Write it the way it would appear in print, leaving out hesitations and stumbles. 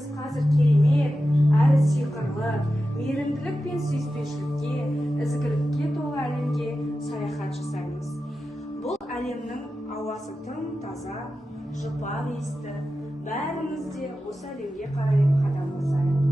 Біз қазір керемет, әрі сиқырлы, мейірімділік пен сүйіспеншілікке, ізгілікке толы әлемге саяхат жасаймыз. Бұл әлемнің ауасы тым таза, жұпар иісті. Бәріміз де осы әлемге қарай қадам басайық.